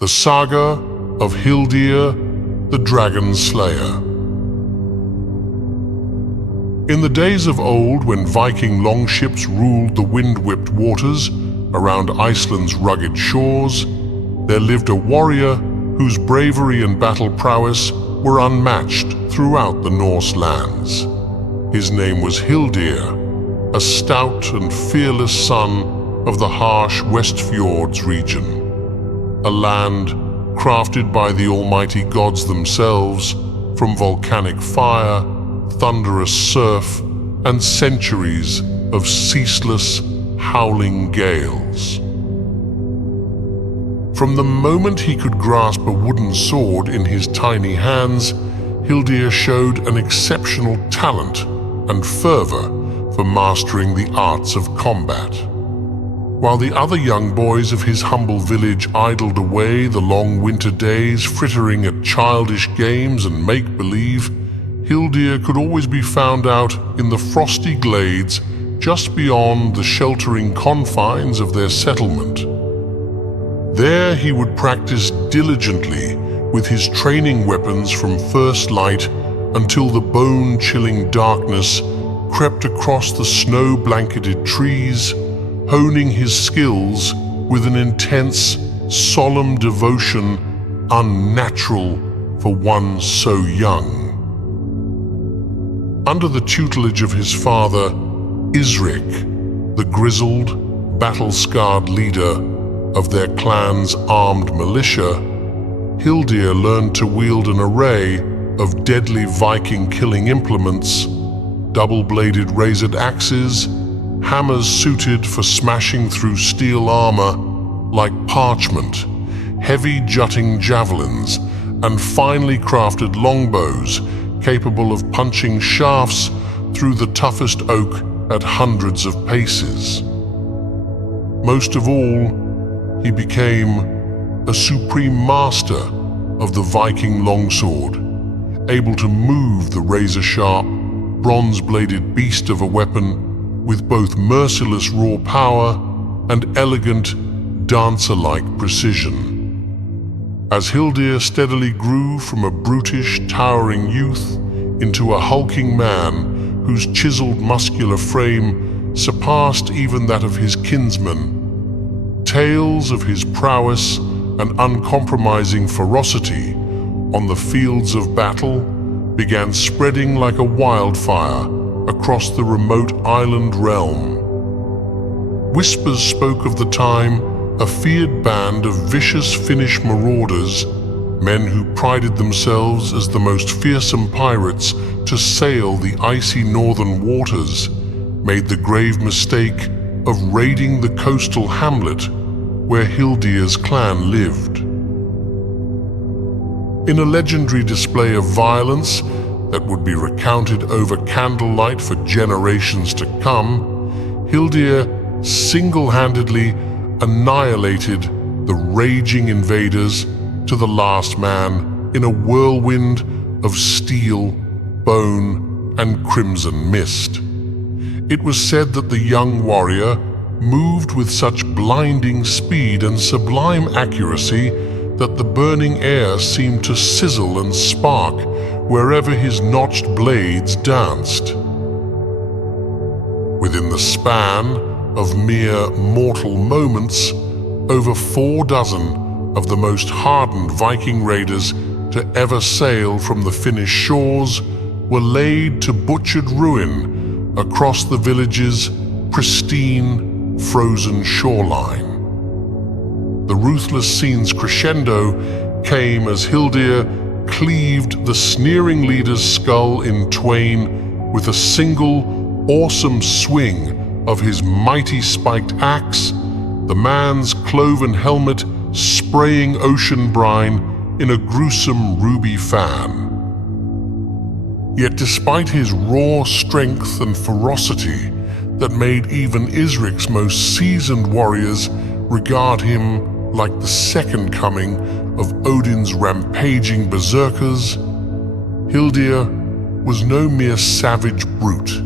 The Saga of Hildir the Dragon-Slayer. In the days of old, when Viking longships ruled the wind-whipped waters around Iceland's rugged shores, there lived a warrior whose bravery and battle prowess were unmatched throughout the Norse lands. His name was Hildir, a stout and fearless son of the harsh Westfjords region, a land crafted by the almighty gods themselves from volcanic fire, thunderous surf, and centuries of ceaseless, howling gales. From the moment he could grasp a wooden sword in his tiny hands, Hildir showed an exceptional talent and fervor for mastering the arts of combat. While the other young boys of his humble village idled away the long winter days frittering at childish games and make-believe, Hildir could always be found out in the frosty glades just beyond the sheltering confines of their settlement. There he would practice diligently with his training weapons from first light until the bone-chilling darkness crept across the snow-blanketed trees, honing his skills with an intense, solemn devotion unnatural for one so young. Under the tutelage of his father, Isrik, the grizzled, battle-scarred leader of their clan's armed militia, Hildir learned to wield an array of deadly Viking killing implements, double-bladed razored axes, hammers suited for smashing through steel armor like parchment, heavy jutting javelins, and finely crafted longbows capable of punching shafts through the toughest oak at hundreds of paces. Most of all, he became a supreme master of the Viking longsword, able to move the razor-sharp, bronze-bladed beast of a weapon with both merciless raw power and elegant, dancer-like precision. As Hildir steadily grew from a brutish, towering youth into a hulking man whose chiseled muscular frame surpassed even that of his kinsmen, tales of his prowess and uncompromising ferocity on the fields of battle began spreading like a wildfire across the remote island realm. Whispers spoke of the time a feared band of vicious Finnish marauders, men who prided themselves as the most fearsome pirates to sail the icy northern waters, made the grave mistake of raiding the coastal hamlet where Hildir's clan lived. In a legendary display of violence that would be recounted over candlelight for generations to come, Hildir single-handedly annihilated the raging invaders to the last man in a whirlwind of steel, bone, and crimson mist. It was said that the young warrior moved with such blinding speed and sublime accuracy that the burning air seemed to sizzle and spark wherever his notched blades danced. Within the span of mere mortal moments, over 4 dozen of the most hardened Viking raiders to ever sail from the Finnish shores were laid to butchered ruin across the village's pristine, frozen shoreline. The ruthless scene's crescendo came as Hildir cleaved the sneering leader's skull in twain with a single, awesome swing of his mighty spiked axe, the man's cloven helmet spraying ocean brine in a gruesome ruby fan. Yet despite his raw strength and ferocity that made even Isrik's most seasoned warriors regard him like the second coming of Odin's rampaging berserkers, Hildir was no mere savage brute.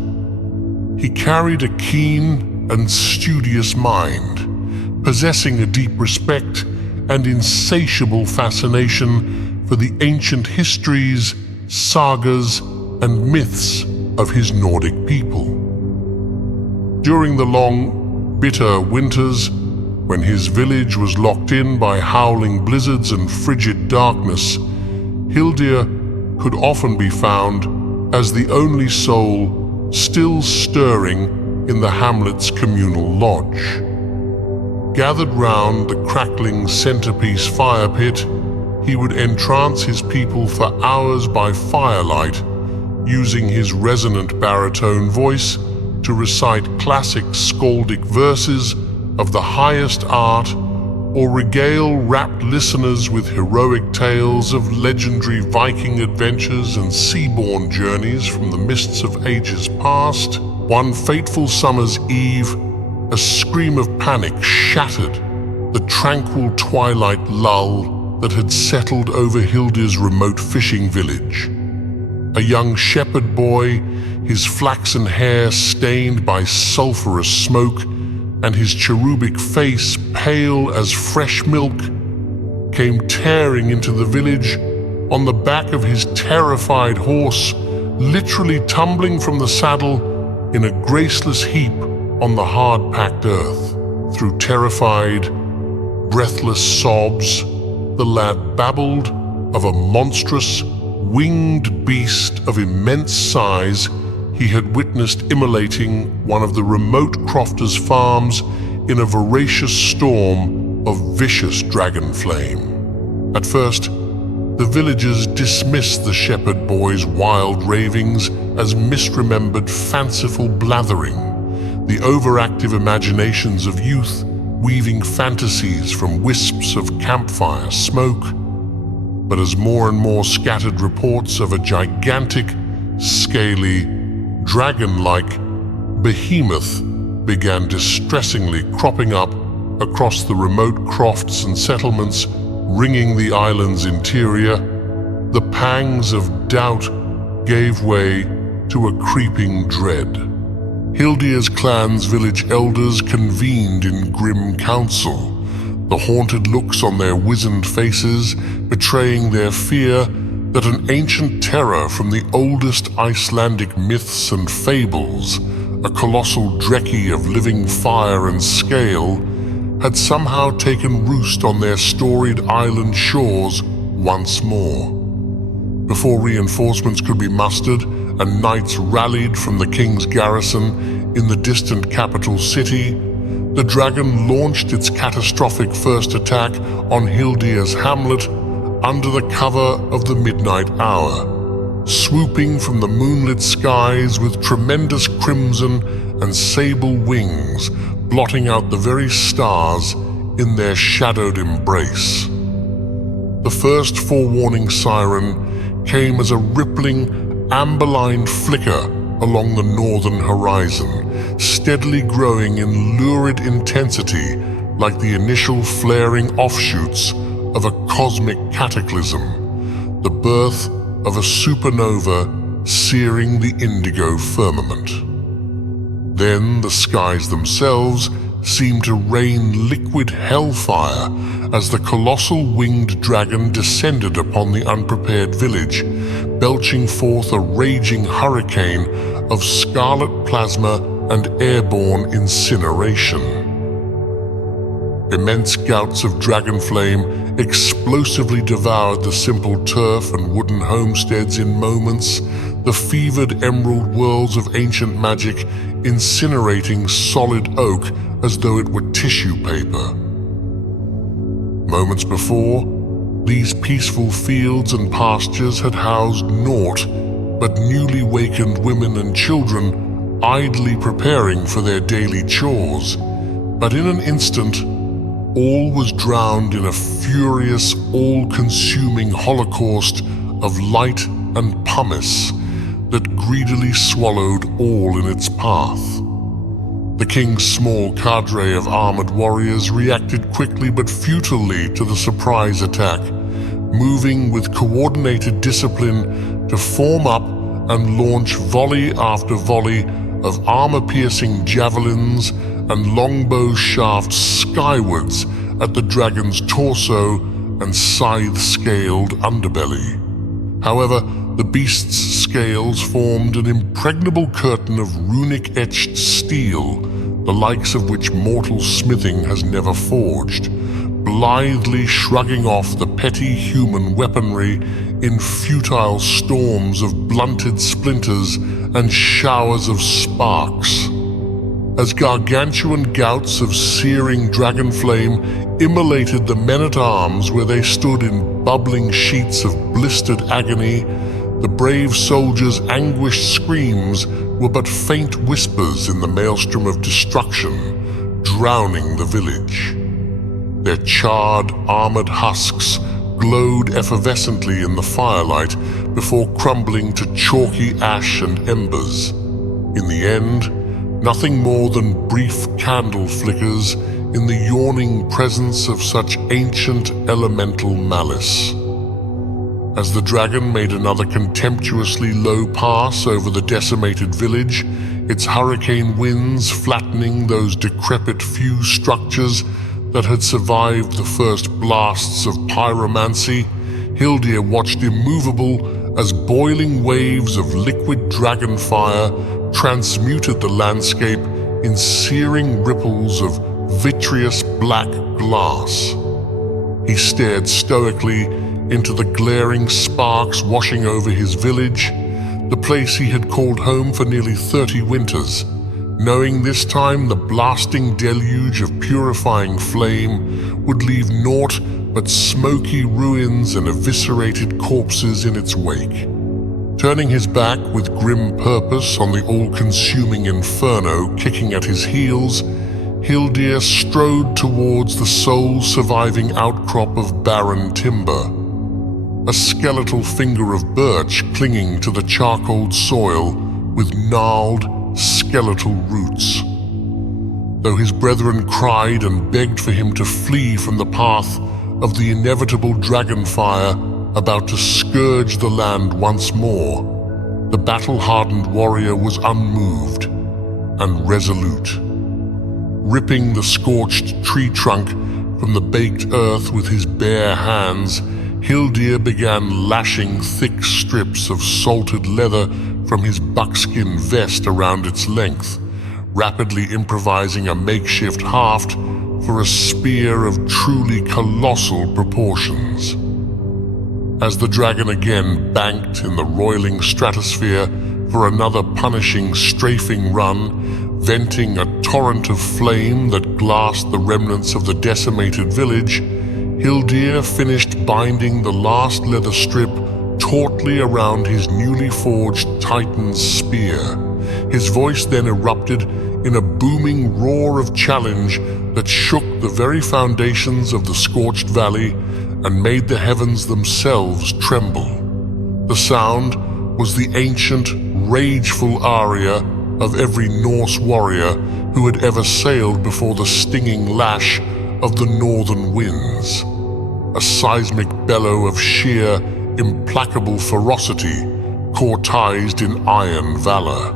He carried a keen and studious mind, possessing a deep respect and insatiable fascination for the ancient histories, sagas, and myths of his Nordic people. During the long, bitter winters, when his village was locked in by howling blizzards and frigid darkness, Hildir could often be found as the only soul still stirring in the hamlet's communal lodge. Gathered round the crackling centerpiece fire pit, he would entrance his people for hours by firelight, using his resonant baritone voice to recite classic skaldic verses of the highest art, or regale rapt listeners with heroic tales of legendary Viking adventures and seaborne journeys from the mists of ages past. One fateful summer's eve, a scream of panic shattered the tranquil twilight lull that had settled over Hildir's remote fishing village. A young shepherd boy, his flaxen hair stained by sulphurous smoke, and his cherubic face pale as fresh milk, came tearing into the village on the back of his terrified horse, literally tumbling from the saddle in a graceless heap on the hard-packed earth. Through terrified, breathless sobs, the lad babbled of a monstrous, winged beast of immense size he had witnessed immolating one of the remote crofters' farms in a voracious storm of vicious dragon flame. At first, the villagers dismissed the shepherd boy's wild ravings as misremembered fanciful blathering, the overactive imaginations of youth weaving fantasies from wisps of campfire smoke. But as more and more scattered reports of a gigantic, scaly, dragon-like behemoth began distressingly cropping up across the remote crofts and settlements ringing the island's interior, the pangs of doubt gave way to a creeping dread. Hildir's clan's village elders convened in grim council, the haunted looks on their wizened faces betraying their fear that an ancient terror from the oldest Icelandic myths and fables, a colossal drekki of living fire and scale, had somehow taken roost on their storied island shores once more. Before reinforcements could be mustered and knights rallied from the king's garrison in the distant capital city, the dragon launched its catastrophic first attack on Hildir's hamlet under the cover of the midnight hour, swooping from the moonlit skies with tremendous crimson and sable wings, blotting out the very stars in their shadowed embrace. The first forewarning siren came as a rippling, amber-lined flicker along the northern horizon, steadily growing in lurid intensity like the initial flaring offshoots of a cosmic cataclysm, the birth of a supernova searing the indigo firmament. Then the skies themselves seemed to rain liquid hellfire as the colossal winged dragon descended upon the unprepared village, belching forth a raging hurricane of scarlet plasma and airborne incineration. Immense gouts of dragon flame explosively devoured the simple turf and wooden homesteads in moments, the fevered emerald whirls of ancient magic incinerating solid oak as though it were tissue paper. Moments before, these peaceful fields and pastures had housed naught but newly wakened women and children idly preparing for their daily chores. But in an instant, all was drowned in a furious, all-consuming holocaust of light and pumice that greedily swallowed all in its path. The king's small cadre of armored warriors reacted quickly but futilely to the surprise attack, moving with coordinated discipline to form up and launch volley after volley of armor-piercing javelins and longbow shafts skywards at the dragon's torso and scythe-scaled underbelly. However, the beast's scales formed an impregnable curtain of runic-etched steel, the likes of which mortal smithing has never forged, blithely shrugging off the petty human weaponry in futile storms of blunted splinters and showers of sparks. As gargantuan gouts of searing dragon flame immolated the men-at-arms where they stood in bubbling sheets of blistered agony, the brave soldiers' anguished screams were but faint whispers in the maelstrom of destruction, drowning the village. Their charred, armored husks glowed effervescently in the firelight before crumbling to chalky ash and embers. In the end, nothing more than brief candle flickers in the yawning presence of such ancient elemental malice. As the dragon made another contemptuously low pass over the decimated village, its hurricane winds flattening those decrepit few structures that had survived the first blasts of pyromancy, Hildir watched immovable as boiling waves of liquid dragon fire transmuted the landscape in searing ripples of vitreous black glass. He stared stoically into the glaring sparks washing over his village, the place he had called home for nearly 30 winters, knowing this time the blasting deluge of purifying flame would leave naught but smoky ruins and eviscerated corpses in its wake. Turning his back with grim purpose on the all-consuming inferno kicking at his heels, Hildir strode towards the sole surviving outcrop of barren timber. A skeletal finger of birch clinging to the charcoaled soil with gnarled, skeletal roots. Though his brethren cried and begged for him to flee from the path of the inevitable dragonfire about to scourge the land once more, the battle-hardened warrior was unmoved and resolute. Ripping the scorched tree trunk from the baked earth with his bare hands, Hildir began lashing thick strips of salted leather from his buckskin vest around its length, rapidly improvising a makeshift haft for a spear of truly colossal proportions. As the dragon again banked in the roiling stratosphere for another punishing strafing run, venting a torrent of flame that glassed the remnants of the decimated village, Hildir finished binding the last leather strip tautly around his newly forged Titan's spear. His voice then erupted in a booming roar of challenge that shook the very foundations of the scorched valley and made the heavens themselves tremble. The sound was the ancient, rageful aria of every Norse warrior who had ever sailed before the stinging lash of the northern winds. A seismic bellow of sheer, implacable ferocity, courtised in iron valor.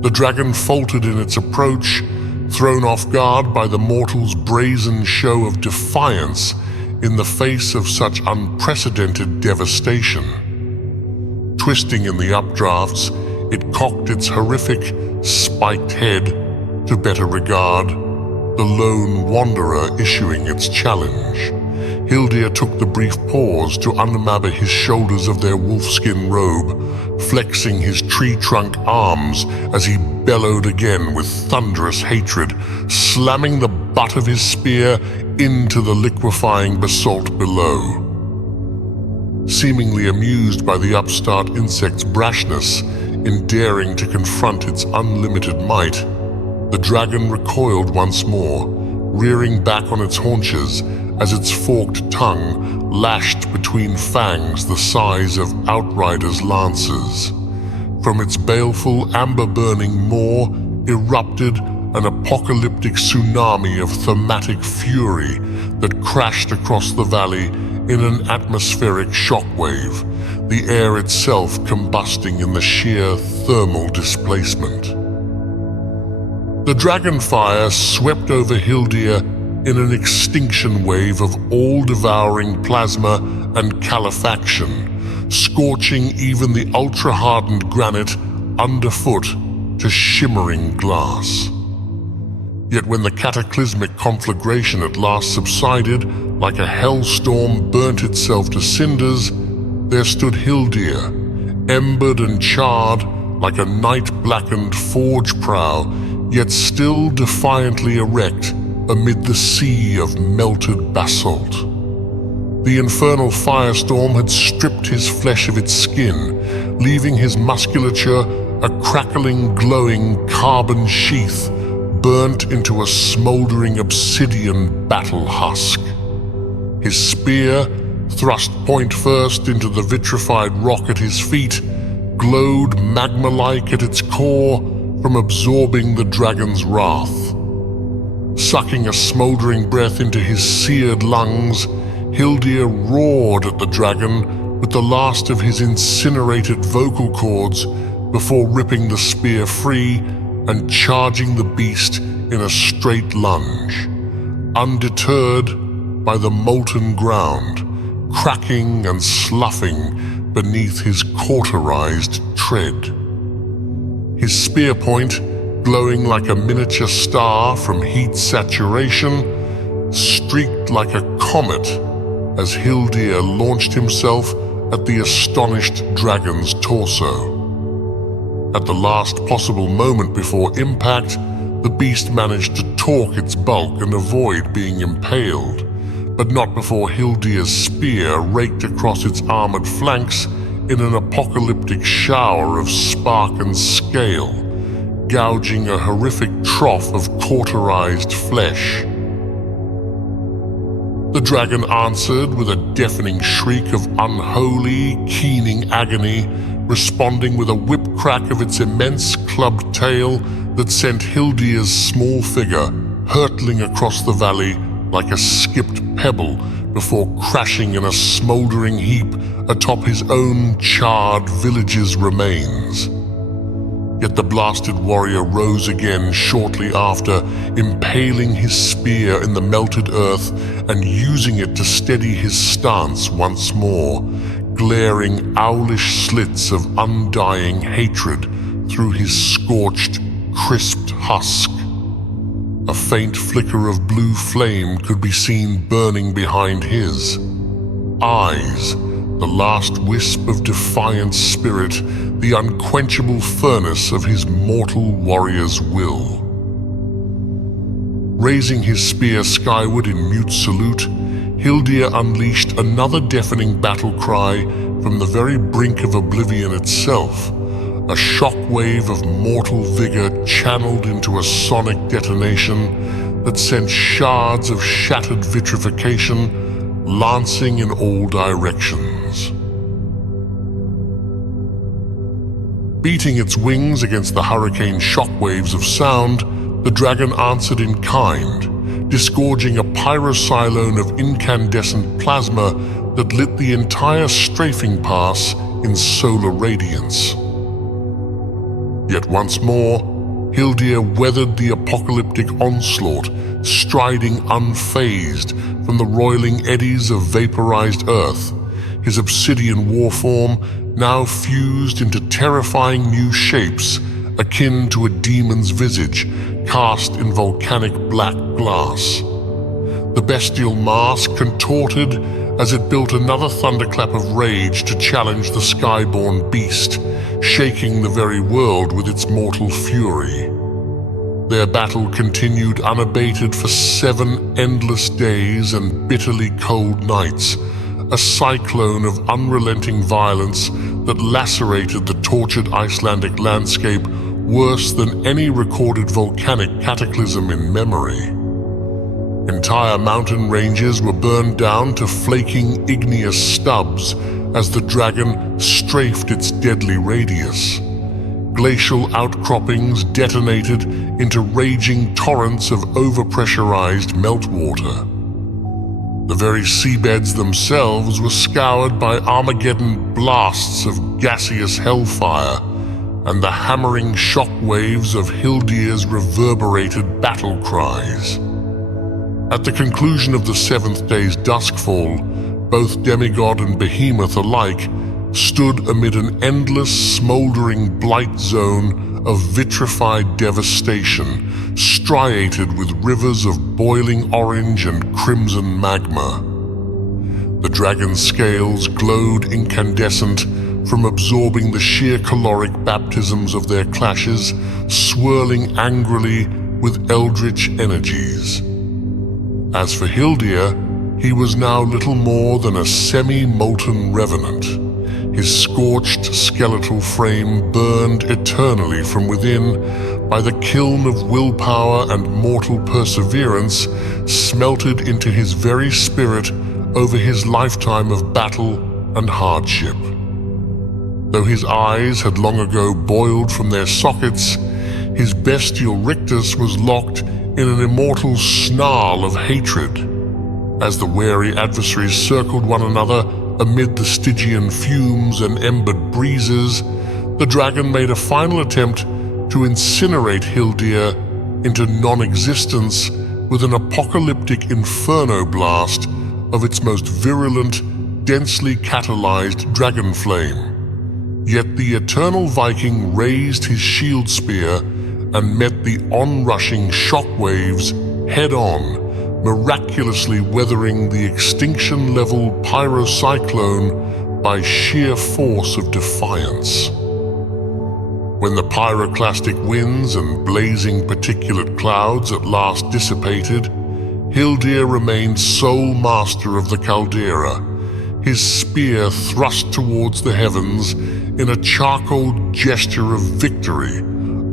The dragon faltered in its approach, thrown off guard by the mortal's brazen show of defiance in the face of such unprecedented devastation. Twisting in the updrafts, it cocked its horrific, spiked head to better regard the lone wanderer issuing its challenge. Hildir took the brief pause to unmabber his shoulders of their wolfskin robe, flexing his tree-trunk arms as he bellowed again with thunderous hatred, slamming the butt of his spear into the liquefying basalt below. Seemingly amused by the upstart insect's brashness in daring to confront its unlimited might, the dragon recoiled once more, rearing back on its haunches as its forked tongue lashed between fangs the size of outriders' lances. From its baleful, amber-burning maw erupted an apocalyptic tsunami of thematic fury that crashed across the valley in an atmospheric shockwave, the air itself combusting in the sheer thermal displacement. The dragonfire swept over Hildir in an extinction wave of all-devouring plasma and calefaction, scorching even the ultra-hardened granite underfoot to shimmering glass. Yet when the cataclysmic conflagration at last subsided, like a hellstorm burnt itself to cinders, there stood Hildir, embered and charred like a night-blackened forge prow, yet still defiantly erect amid the sea of melted basalt. The infernal firestorm had stripped his flesh of its skin, leaving his musculature a crackling, glowing carbon sheath, burnt into a smoldering obsidian battle husk. His spear, thrust point first into the vitrified rock at his feet, glowed magma-like at its core from absorbing the dragon's wrath. Sucking a smoldering breath into his seared lungs, Hildir roared at the dragon with the last of his incinerated vocal cords before ripping the spear free and charging the beast in a straight lunge, undeterred by the molten ground, cracking and sloughing beneath his cauterized tread. His spear point, glowing like a miniature star from heat saturation, streaked like a comet as Hildir launched himself at the astonished dragon's torso. At the last possible moment before impact, the beast managed to torque its bulk and avoid being impaled, but not before Hildir's spear raked across its armored flanks in an apocalyptic shower of spark and scale, gouging a horrific trough of cauterized flesh. The dragon answered with a deafening shriek of unholy, keening agony, responding with a whip crack of its immense clubbed tail that sent Hildir's small figure hurtling across the valley like a skipped pebble before crashing in a smoldering heap atop his own charred village's remains. Yet the blasted warrior rose again shortly after, impaling his spear in the melted earth and using it to steady his stance once more, glaring owlish slits of undying hatred through his scorched, crisped husk. A faint flicker of blue flame could be seen burning behind his eyes, the last wisp of defiant spirit, the unquenchable furnace of his mortal warrior's will. Raising his spear skyward in mute salute, Hildir unleashed another deafening battle cry from the very brink of oblivion itself, a shockwave of mortal vigor channeled into a sonic detonation that sent shards of shattered vitrification lancing in all directions. Beating its wings against the hurricane shockwaves of sound, the dragon answered in kind, disgorging a pyrocyclone of incandescent plasma that lit the entire strafing pass in solar radiance. Yet once more, Hildir weathered the apocalyptic onslaught, striding unfazed from the roiling eddies of vaporized earth, his obsidian warform now fused into terrifying new shapes akin to a demon's visage cast in volcanic black glass. The bestial mask contorted as it built another thunderclap of rage to challenge the skyborn beast, shaking the very world with its mortal fury. Their battle continued unabated for 7 endless days and bitterly cold nights, a cyclone of unrelenting violence that lacerated the tortured Icelandic landscape worse than any recorded volcanic cataclysm in memory. Entire mountain ranges were burned down to flaking igneous stubs as the dragon strafed its deadly radius. Glacial outcroppings detonated into raging torrents of overpressurized meltwater. The very seabeds themselves were scoured by Armageddon blasts of gaseous hellfire, and the hammering shock waves of Hildir's reverberated battle cries. At the conclusion of the seventh day's duskfall, both demigod and behemoth alike stood amid an endless, smoldering blight zone of vitrified devastation, striated with rivers of boiling orange and crimson magma. The dragon's scales glowed incandescent from absorbing the sheer caloric baptisms of their clashes, swirling angrily with eldritch energies. As for Hildir, he was now little more than a semi-molten revenant. His scorched skeletal frame burned eternally from within by the kiln of willpower and mortal perseverance smelted into his very spirit over his lifetime of battle and hardship. Though his eyes had long ago boiled from their sockets, his bestial rictus was locked in an immortal snarl of hatred. As the wary adversaries circled one another amid the Stygian fumes and embered breezes, the dragon made a final attempt to incinerate Hildir into non-existence with an apocalyptic inferno blast of its most virulent, densely catalyzed dragon flame. Yet the eternal Viking raised his shield spear and met the onrushing shockwaves head-on, miraculously weathering the extinction-level pyrocyclone by sheer force of defiance. When the pyroclastic winds and blazing particulate clouds at last dissipated, Hildir remained sole master of the caldera, his spear thrust towards the heavens in a charcoal gesture of victory,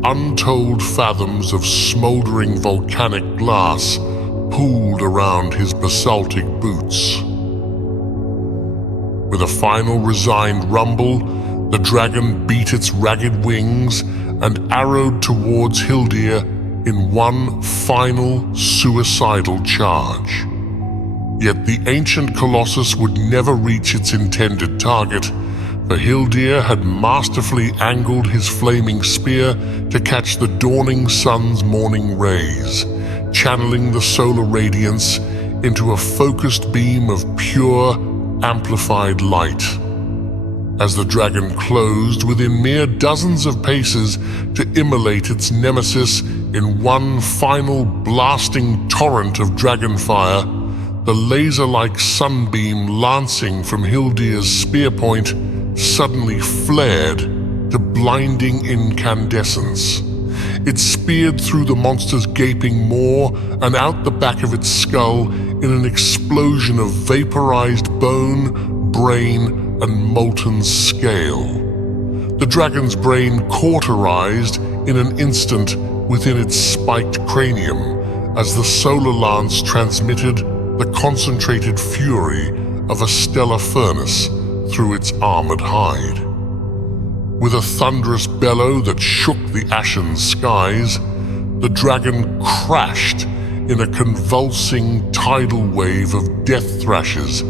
untold fathoms of smoldering volcanic glass pooled around his basaltic boots. With a final resigned rumble, the dragon beat its ragged wings and arrowed towards Hildir in one final suicidal charge. Yet the ancient colossus would never reach its intended target, for Hildir had masterfully angled his flaming spear to catch the dawning sun's morning rays, channeling the solar radiance into a focused beam of pure, amplified light. As the dragon closed within mere dozens of paces to immolate its nemesis in one final blasting torrent of dragonfire, the laser-like sunbeam lancing from Hildir's spear point suddenly flared to blinding incandescence. It speared through the monster's gaping maw and out the back of its skull in an explosion of vaporized bone, brain, and molten scale. The dragon's brain cauterized in an instant within its spiked cranium as the solar lance transmitted the concentrated fury of a stellar furnace through its armored hide. With a thunderous bellow that shook the ashen skies, the dragon crashed in a convulsing tidal wave of death thrashers,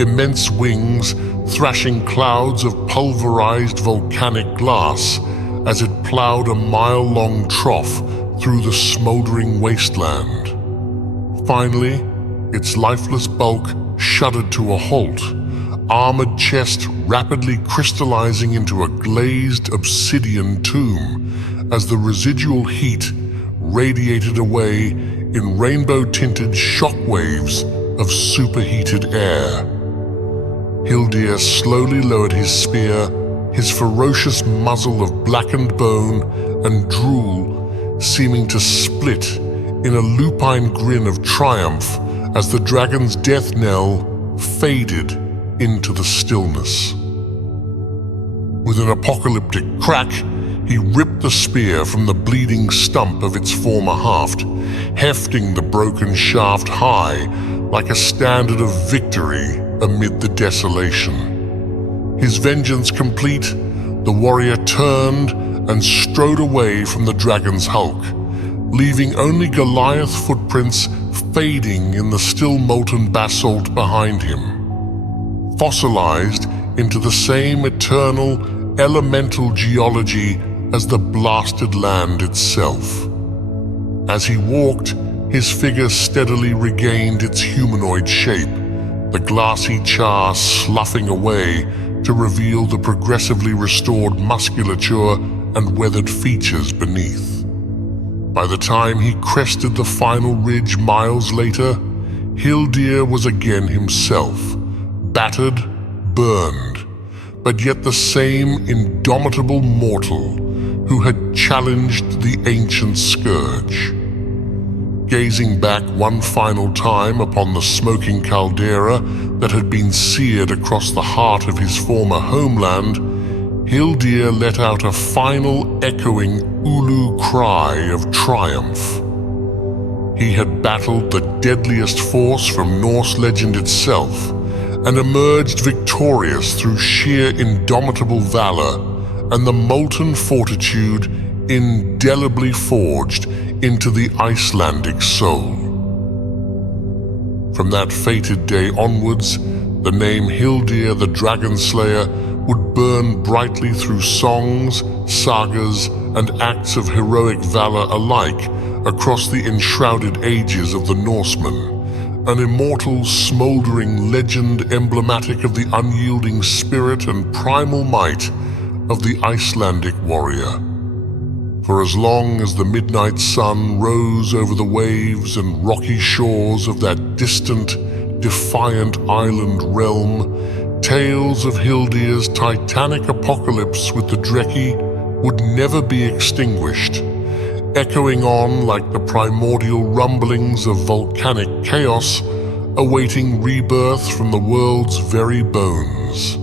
immense wings thrashing clouds of pulverized volcanic glass as it plowed a mile-long trough through the smoldering wasteland. Finally, its lifeless bulk shuddered to a halt, armored chest rapidly crystallizing into a glazed obsidian tomb as the residual heat radiated away in rainbow-tinted shockwaves of superheated air. Hildir slowly lowered his spear, his ferocious muzzle of blackened bone and drool seeming to split in a lupine grin of triumph as the dragon's death knell faded into the stillness. With an apocalyptic crack, he ripped the spear from the bleeding stump of its former haft, hefting the broken shaft high like a standard of victory amid the desolation. His vengeance complete, the warrior turned and strode away from the dragon's hulk, leaving only Goliath footprints fading in the still molten basalt behind him, fossilized into the same eternal elemental geology as the blasted land itself. As he walked, his figure steadily regained its humanoid shape, the glassy char sloughing away to reveal the progressively restored musculature and weathered features beneath. By the time he crested the final ridge miles later, Hildir was again himself, battered, burned, but yet the same indomitable mortal who had challenged the ancient scourge. Gazing back one final time upon the smoking caldera that had been seared across the heart of his former homeland, Hildir let out a final echoing ulu cry of triumph. He had battled the deadliest force from Norse legend itself and emerged victorious through sheer indomitable valor and the molten fortitude indelibly forged into the Icelandic soul. From that fated day onwards, the name Hildir the Dragon-Slayer would burn brightly through songs, sagas, and acts of heroic valor alike across the enshrouded ages of the Norsemen, an immortal, smoldering legend emblematic of the unyielding spirit and primal might of the Icelandic warrior. For as long as the midnight sun rose over the waves and rocky shores of that distant, defiant island realm, tales of Hildir's titanic apocalypse with the Dreki would never be extinguished, echoing on like the primordial rumblings of volcanic chaos, awaiting rebirth from the world's very bones.